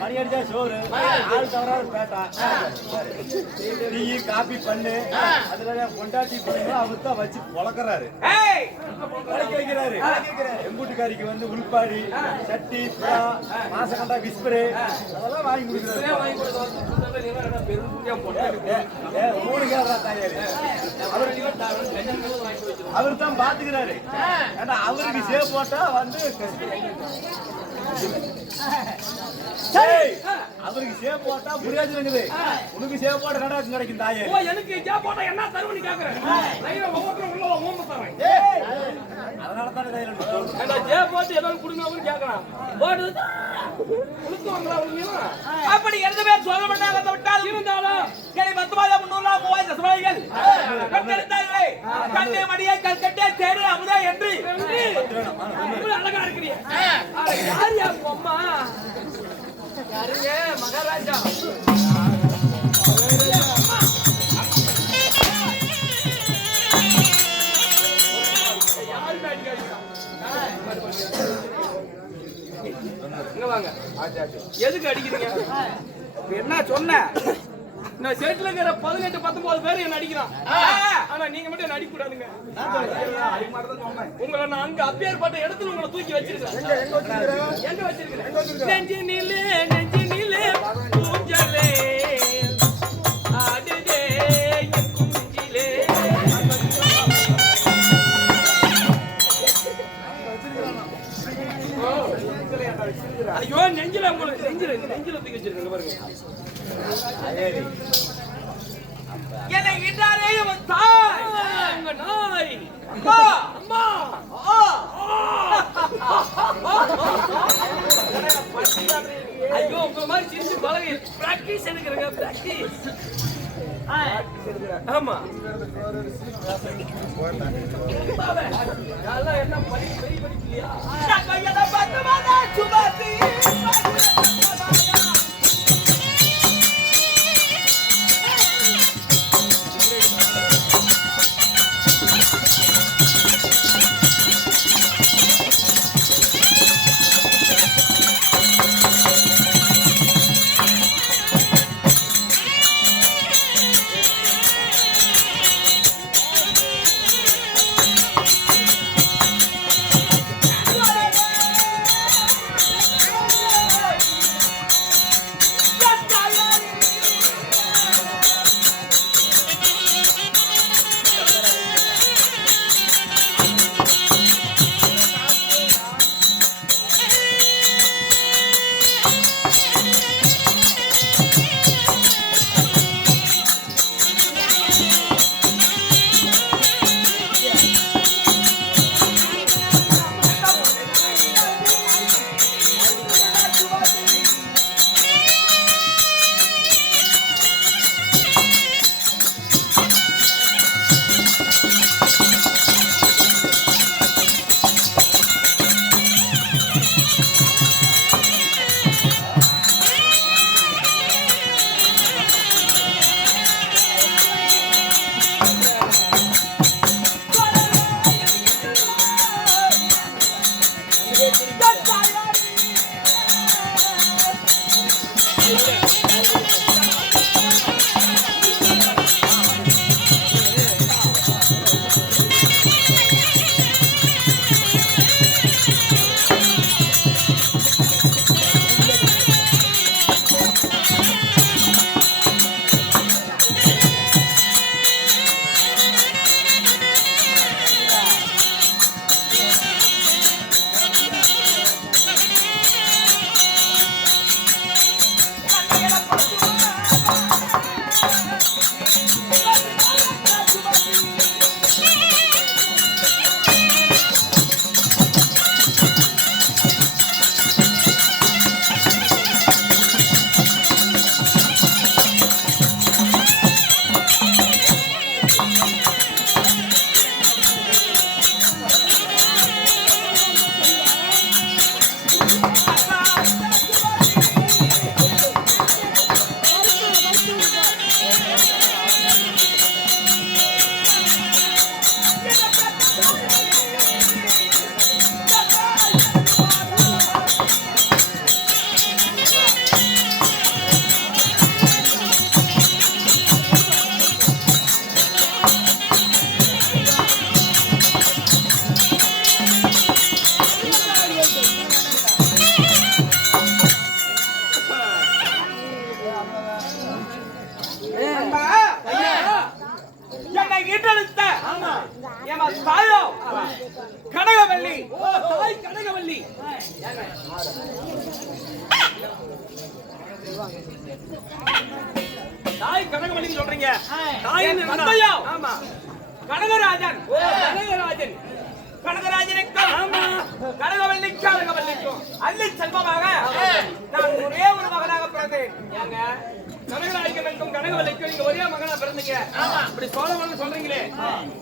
மணி அடிச்சா சோறு ஆள் தவறாரு பேட்டா டீ காபி பண்ணு அதுல பொண்டாட்டி பண்ணு அவர் தான் வச்சு பொழக்கிறாரு வைக்கிறாரு எம்பூட்டுக்காரிக்கு வந்து உள்பாடி சட்டி மாச கண்டா விஸ்பரு அதெல்லாம் வாங்கி கொடுக்குறாரு அவர் தான் பாத்துக்கிறாரு ஏன்னா அவருக்கு சேவ் போட்டா வந்து அவருக்கு சேவ் போட்டா புரியாது இருக்குது உனக்கு சேவ் போட்ட நடக்கும் கிடைக்கும் தாயே எனக்கு சேவ் போட்டா என்ன தருவன்னு கேக்குறேன் அதனால தானே சேவ் போட்டு ஏதாவது கொடுங்க கேட்கலாம் அப்படி இரண்டு பேர் சொல்ல மாட்டாங்க விட்டால் இருந்தாலும் கண்ணே மடியை கல்கட்டே தேடு அமுதா என்று அழகா இருக்கிறீங்க யார் யார் அம்மா யாருங்க மகாராஜா எதுக்கு அடிக்கிறீங்க என்ன சொன்ன நான் செட்ல இருக்கிற 18-19 பேர் என்ன அடிக்கிறான் ஆனா நீங்க மட்டும் என்ன அடிக்க கூடாதுங்க உங்களை நான் அங்க அப்பேற்பட்ட இடத்துல உங்களை தூக்கி வச்சிருக்கேன் எங்க வச்சிருக்கேன் நெஞ்சு நில்லு ஊஞ்சலே ஆடுதே என் குஞ்சிலே ஐயோ நெஞ்சில உங்களுக்கு நெஞ்சில தூக்கி வச்சிருக்கேன் பாருங்க என்னை இட்டாரே உன் தாய் உங்க நாய் அம்மா அம்மா ஐயோ உங்க மாதிரி சிரிச்சு பழகி பிராக்டிஸ் எடுக்கிறேங்க பிராக்டிஸ் ஆமா என்ன படிக்கலையா தாய் கனகமணின்னு சொல்றீங்க. தாயின் தந்தையா? ஆமா. கனகராஜன். கனகராஜன். கனகராஜனுக்கும் ஆமா கனகவல்லிக்கும் அள்ளி செல்வமாக நான் ஒரே ஒரு மகனாக பிறந்தேன். ஏங்க கனகராஜனுக்கும் கனகவல்லிக்கும் நீங்க ஒரே மகனா பிறந்தீங்க. இப்படி சோழமன்னு சொல்றீங்களே,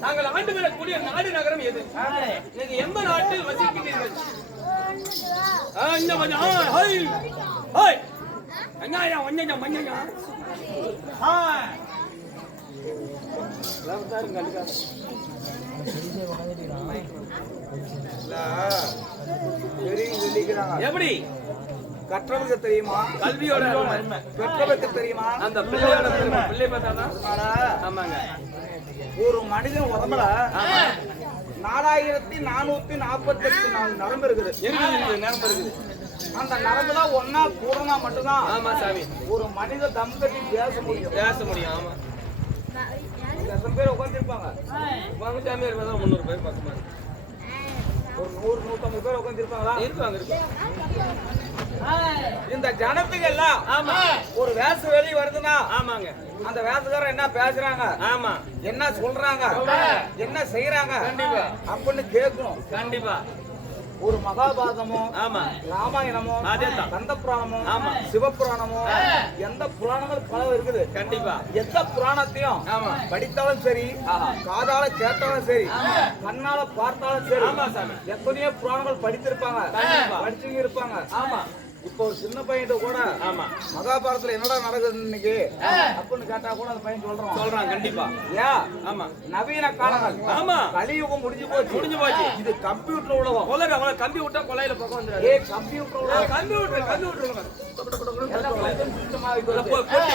நாங்கள் ஆண்டு வரக்கூடிய நாடு நகரம் எது? நீங்க எந்த நாட்டில் வசிக்கிறீர்கள்? இந்த கொஞ்சம் வெங்காயம் வஞ்சம் மஞ்சா எப்படி கற்றவங்க தெரியுமா? கல்வியோட பெற்றவருக்கு தெரியுமா? அந்த பிள்ளையோட பிள்ளை பார்த்தாதான். ஆமாங்க. ஒரு மனிதன் உடம்புல 4448 நரம்பு இருக்குது. நரம்பு இருக்குது. அந்த நரம்புல ஒன்னா கூடனா மட்டும்தான் ஆமா சாமி ஒரு மனித தம்பதி பேச முடியும். ஆமா. எத்தனை பேர் உட்காந்துருப்பாங்க? வாங்க சாமி 300 பேர் பக்கமா ஒரு 100-150 பேர் உட்காந்துருப்பாங்களா? இருப்பாங்க. இந்த ஜனத்துக்கு எல்லாம் ஆமா ஒரு வேச வெளி வருதுன்னா ஆமாங்க அந்த வேசக்காரர் என்ன பேசுறாங்க, ஆமா என்ன சொல்றாங்க, என்ன செய்யறாங்க கண்டிப்பா அப்படின்னு கேட்கணும். கண்டிப்பா. ஒரு மகாபாரதமோ ஆமா ராமாயணமோ அதேதான். கந்த புராணமோ ஆமா சிவபுராணமோ எந்த புராணங்கள் பல இருக்குது. கண்டிப்பா. எந்த புராணத்தையும் ஆமா படித்தாலும் சரி, காதால கேட்டாலும் சரி, கண்ணால பார்த்தாலும் சரி, ஆமா சாமி எத்தனையோ புராணங்கள் படித்திருப்பாங்க, கண்டிப்பா. படிச்சுங்க இருப்பாங்க. ஆமா இப்போ ஒரு சின்ன பையன் கூட ஆமா மகாபாரதத்துல என்னடா நடக்குது இன்னைக்கு அப்படின்னு கேட்டா கூட அந்த பையன் சொல்றான். கண்டிப்பா. ஏன் ஆமா நவீன காலங்கள் ஆமா கலியுகம் முடிஞ்சு போச்சு. இது கம்ப்யூட்டர் உலகம். கம்பி விட்டா கொலையில பக்கம் வந்துறாரு. கம்ப்யூட்டர் உலகம்.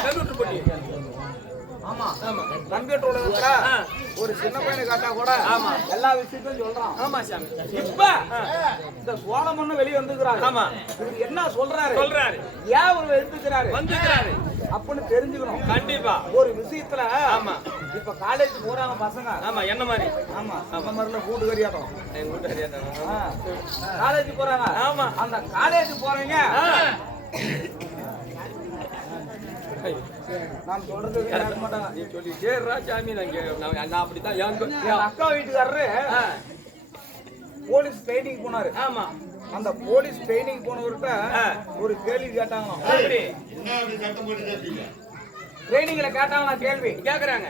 கம்ப்யூட்டர் போட்டி. ஆமா ஆமா கம்ப்யூட்டர் உலகத்துல ஒரு சின்ன பையனை காட்டா கூட ஆமா எல்லா விஷயத்தையும் சொல்றான். ஆமா சாமி. இப்ப இந்த சோழமன்னு வெளியே வந்துக்கிறாரு. ஆமா இவர் என்ன சொல்றாரு ஏன் ஒரு எடுத்துக்கிறாரு வந்துக்கிறாரு அப்படின்னு தெரிஞ்சுக்கணும். கண்டிப்பா. ஒரு விஷயத்துல ஆமா இப்ப காலேஜ் போறாங்க பசங்க. ஆமா என்ன மாதிரி? ஆமா அந்த மாதிரில கூட்டு கறியாட்டம் எங்க வீட்டு அறியாதான். காலேஜ் போறாங்க. ஆமா அந்த காலேஜ் போறீங்க நான் சொல்றது கேட்க மாட்டாங்க. நீ சொல்லி சேர்றா சாமி. நான் அப்படித்தான் என் அக்கா வீட்டுக்காரரு போலீஸ் ட்ரைனிங் போனாரு. ஆமா அந்த போலீஸ் ட்ரைனிங் போனவர்கிட்ட ஒரு கேள்வி கேட்டாங்க. ட்ரைனிங்ல கேட்டாங்க கேள்வி கேக்குறாங்க.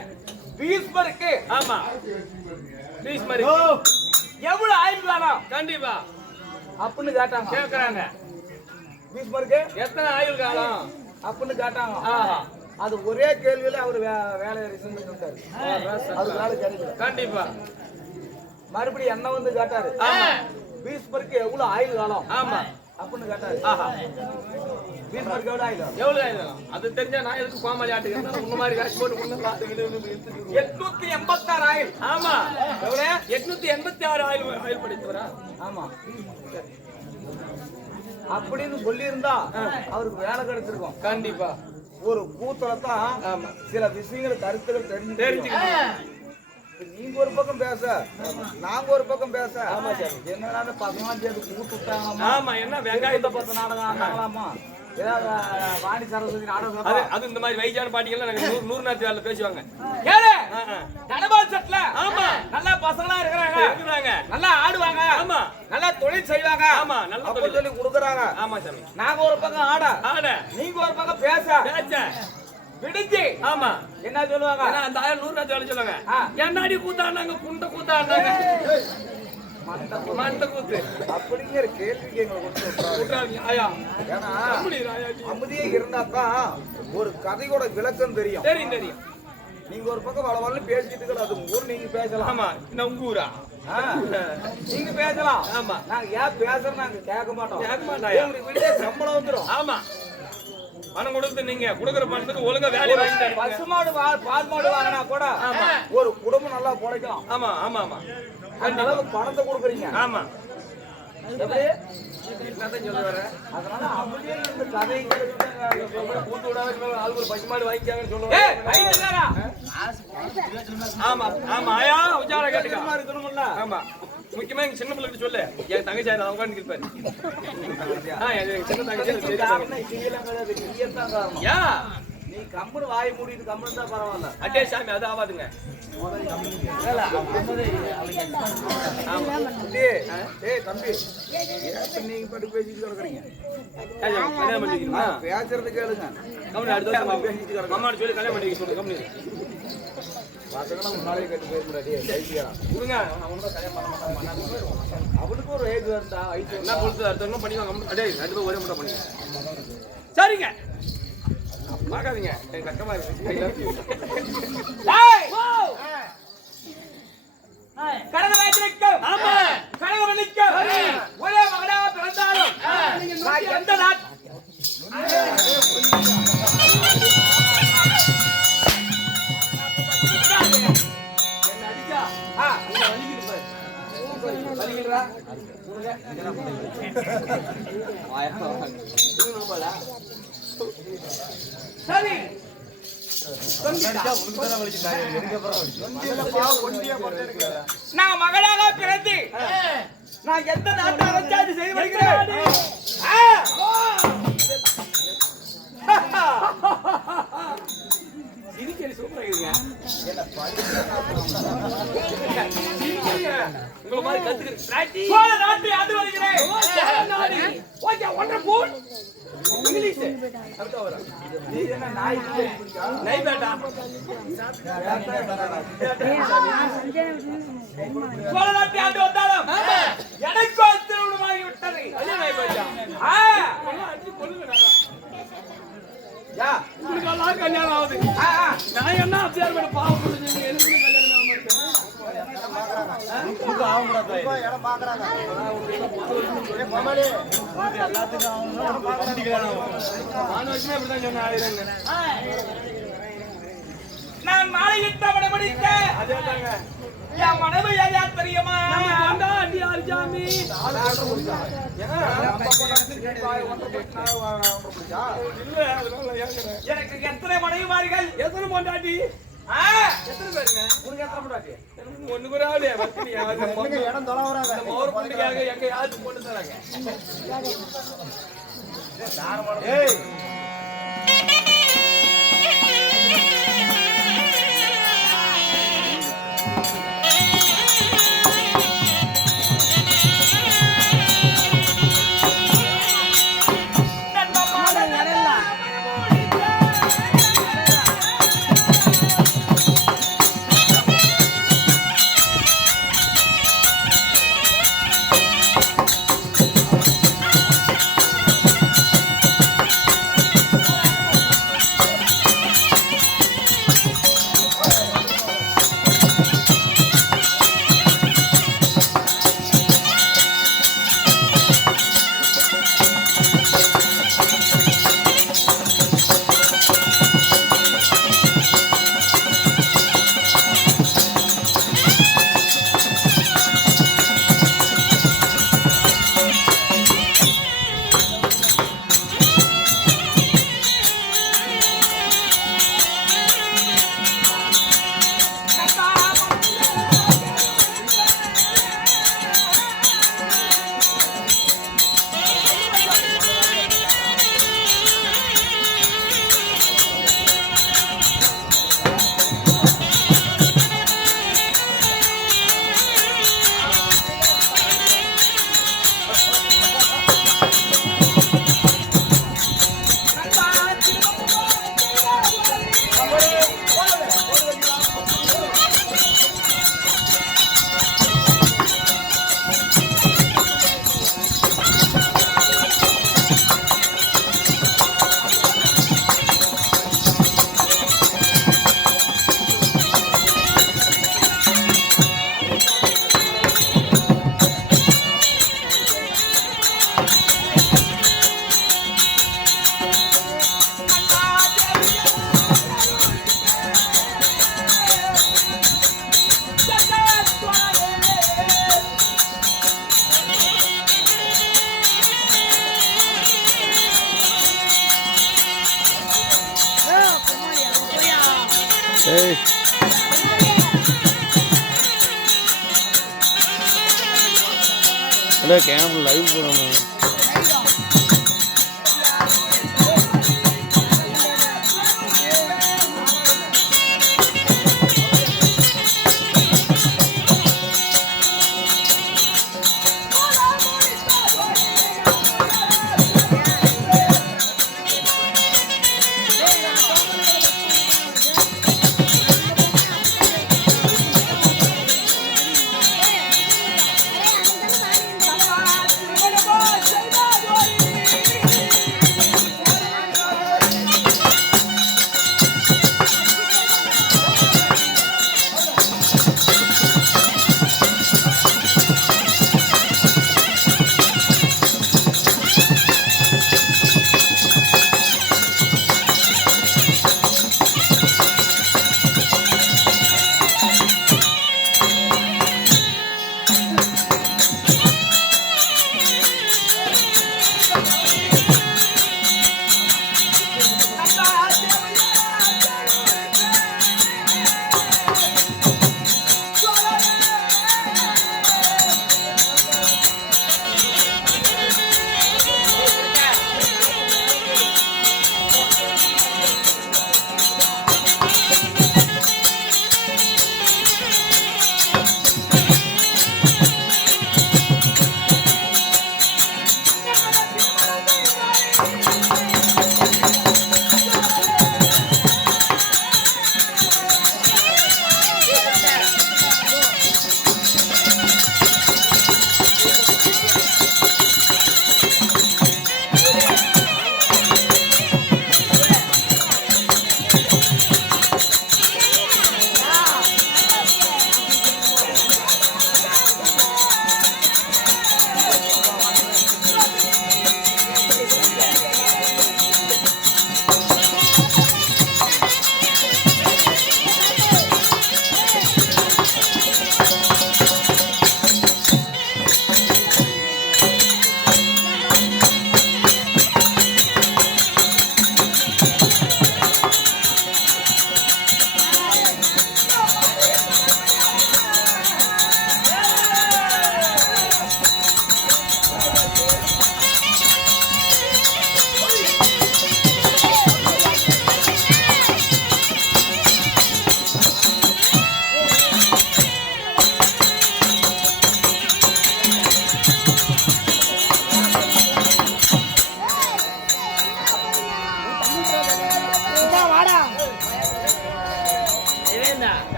பீஸ்மருக்கு ஆமா பீஸ்மர் எவ்வளவு ஆயுள் காலம் கண்டிப்பா அப்படின்னு கேட்டாங்க. கேக்குறாங்க. பீஸ்மருக்கு எத்தனை ஆயுள் காலம் அப்படின்னு கேட்டாங்க. அது ஒரே கேள்வியில அவர் வேலையை ரிசைன் பண்ணி விட்டாரு. அது வேலை கிடைக்கல. கண்டிப்பா. மறுபடியும் என்ன வந்து கேட்டாரு. பீஸ்மருக்கு எவ்வளவு ஆயுள் காலம் ஆமா அப்படின்னு கேட்டாரு. பீஸ்மருக்கு எவ்வளவு ஆயுள் ஆயுள் அது தெரிஞ்சா நான் எதுக்கு கோமாளி ஆட்டுக்கிறேன். உன்ன மாதிரி காசு போட்டு 886 ஆயுள். ஆமா எவ்வளவு 886 ஆயுள் படித்தவரா? ஆமா அப்படின்னு சொல்லி இருந்தா அவருக்கு வேலை கிடைச்சிருக்கும். கண்டிப்பா. ஒரு கூத்தலத்தான் சில விஷயங்கள் கருத்துக்கள் தெரிஞ்சுக்கணும். நீங்க ஒரு பக்கம் பேச நாங்க ஒரு பக்கம் பேச என்னடா பசங்களாம் சேர்த்து கூத்து விட்டாங்களாமா. ஆமா என்ன வெங்காயத்தை பத்து நாடகம் ஆனாங்களாமா. ஏதாவது வாணி சரஸ்வதி நாடகம் அது இந்த மாதிரி வயசான பாட்டிகள் 100 நாத்து வேலை பேசுவாங்க. ஆமா நல்லா பசங்களா இருக்கிறாங்க, நல்லா ஆடுவாங்க, ஆமா நல்லா தொழில் செய்வாங்க, ஆமா நல்லா சொல்லி கொடுக்குறாங்க. ஆமா சாமி. நாங்க ஒரு பக்கம் ஆட நீங்க ஒரு பக்கம் பேச விடுச்சு. ஆமா என்ன சொல்லுவாங்க? அந்த 100 நாத்து வேலை சொல்லுவாங்க. என்னாடி கூத்தாடினாங்க குண்ட கூத்தாடினாங்க மண்ட கூத்து அப்படிங்கிற கேள்விக்கு அமைதியே இருந்தா தான் ஒரு கதையோட விளக்கம் தெரியும். தெரியும். நீங்க ஒரு பக்கம் வளவளன்னு பேசிட்டு அது ஊர் நீங்க பேசலாம். ஆமா நான் உங்க ஊரா நீங்க பேசலாம். ஆமா நாங்க ஏன் பேசுறோம் நாங்க கேட்க மாட்டோம். வீட்டுல சம்பளம் வந்துடும். ஆமா பணம் கொடுத்து நீங்க கொடுக்குற பணத்துக்கு ஒழுங்கா வேலை வாங்கி பசுமாடு பால் மாடு வாங்கினா கூட ஒரு குடும்பம் நல்லா பொழைக்கலாம். ஆமா ஆமா ஆமா அந்த அளவுக்கு பணத்தை கொடுக்குறீங்க. ஆமா சொல்ல வர அதனால அப்படியே இந்த கதை கூட்டு விடாத ஆளுக்கு ஒரு பசுமாடு வாங்கிக்காங்கன்னு சொல்லுவாங்க. ஆமா ஆமா ஆயா உஜால கேட்டுக்கமா இருக்கணும்ல. ஆமா முக்கியமா எங்க சின்ன பிள்ளைக்கு சொல்லு என் தங்கச்சி அதை உட்காந்து இருப்பாரு சின்ன தங்கச்சி காரணம் இதெல்லாம் கிடையாது. நீயே தான் காரணம். யா நீ கம்முனு வாய் மூடிட்டு கம்முனு தான் பரவாயில்ல. அட்டே சாமி அது ஆகாதுங்க டேய் தம்பி, ஏன் நீங்க பாட்டு பேசிட்டு கிடக்குறீங்க? கல்யாணம் பண்ணிக்கிறீங்களா பேசுறது கேளுங்க. கம்பெனி அடுத்த வருஷம் பேசிட்டு கிடக்கு அம்மா சொல்லி கல்யாணம் பண்ணிக்க சொல்லு கம்பெனி பார்த்தீங்கன்னா முன்னாலே கேட்டு பேச முடியாது. கைசிக்கிறான் கொடுங்க அவன் தான் கல்யாணம் பண்ண மாட்டான் அவனுக்கு ஒரு ஏஜ் இருந்தா வயசு என்ன கொடுத்து அடுத்த ஒன்றும் பண்ணிவாங்க அடே ரெண்டு பேரும் ஒரே மட்டும் பண்ணிங்க சரிங்க பார்க்காதீங்க எனக்கு கஷ்டமா இருக்கு கடந்த வயதிற்கும் கனகவல்லிக்கும் ஒரே மகனாக பிறந்தாலும் நான் எந்த நாட் என்ன அடிச்சா வலிக்கிறா சரி நான் மகனாக பிறந்து நான் எந்த நாட்டை அரசாட்சி செய்து வருகிறேன் உங்களை மாதிரி கத்துக்கிறேன் நாட்டை ஆண்டு வருகிறேன் இங்கிலீஷ் நீ என்ன நாய் நை பேட்டா சோழநாட்டை ஆண்டு வந்தாலும் எனக்கு திருமணமாகி விட்டது கல்யாணம் ஆகுது நான் என்ன அப்படியே பாவம் நான் மாலையிட்ட மனமடிக்க என் மனைவி யார் தெரியுமா அரிசாமி எனக்கு எத்தனை மனைவிமார்கள் எத்தனை பொண்டாட்டி எத்தனை பேருங்க உனக்கு எத்தனை பொண்டாட்டி ஒண்ணு கூட இடம் தொலைவராங்க ஒரு பொண்ணுக்காக எங்க யாருக்கு பொண்ணு தராங்க கேம்ப் லைவ் போடணும்.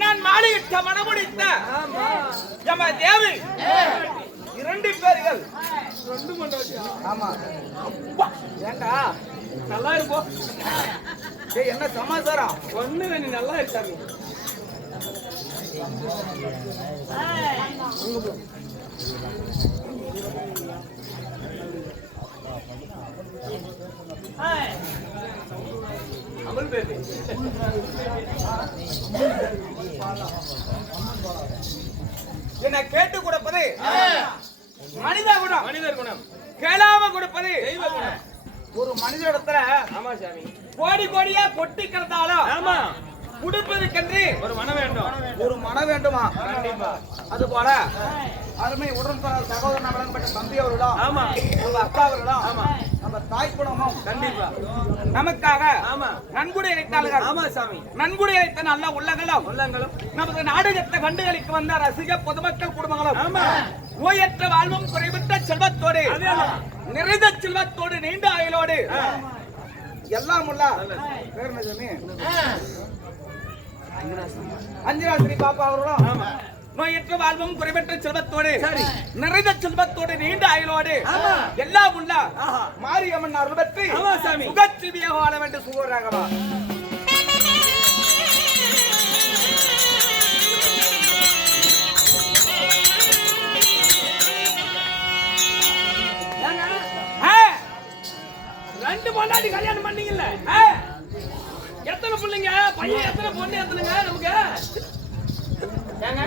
நான் மாலையிட்ட மனமுடித்த எம தேவி 2 பேர்கள். ஆமா ஏண்டா நல்லா இருப்போம். என்ன சமாச்சாரம்? ஒண்ணு நீ நல்லா இருக்காங்க. அமல் பேபி என்ன கேட்டு கொடுப்பது மனித குணம், மனிதர் குணம். கேளாம கொடுப்பது தெய்வ குணம். ஒரு மனிதனிடத்துல ஆமா சாமி கோடி கோடியா கொட்டி கிடந்தாலும் ஆமா குடுப்பதற்கென்று ஒரு மனம் வேண்டும், ஒரு மனம் வேண்டுமா? கண்டிப்பா. அது போல அருமை உடன் சகோதரன் வழங்கப்பட்ட தம்பி அவர்களும் ஆமா நம்ம அக்கா அவர்களும் ஆமா நம்ம தாய் குணமும் கண்டிப்பா நமக்காக ஆமா நன்கொடை அளித்தார்கள். ஆமா சாமி நன்கொடை அளித்த நல்ல உள்ளங்களும் உள்ளங்களும் நமது நாடகத்தை கண்டுகளிக்க வந்த ரசிக பொதுமக்கள் குடும்பங்களும் ஆமா நோயற்ற வாழ்வும் குறைவற்ற செல்வத்தோடு நிறைந்த செல்வத்தோடு நீண்ட ஆயுளோடு எல்லாம் உள்ள பேர் என்ன சாமி? அஞ்சனாஸ்ரீ பாப்பா அவர்களும் நோயற்ற வாழ்வும் குறைவற்ற செல்வத்தோடு நிறைந்த செல்வத்தோடு நீண்ட ஆயுளோடு எல்லாம் உள்ள மாரியம்மன் அருள் பெற்று சுகச்சிவியாக வாழ வேண்டும். சுகராகவா ரெண்டு பொண்டாட்டி கல்யாணம் பண்ணீங்கல்ல, எத்தனை பிள்ளைங்க பையன் எத்தனை பொண்ணு எத்தனைங்க நமக்கு ஏங்க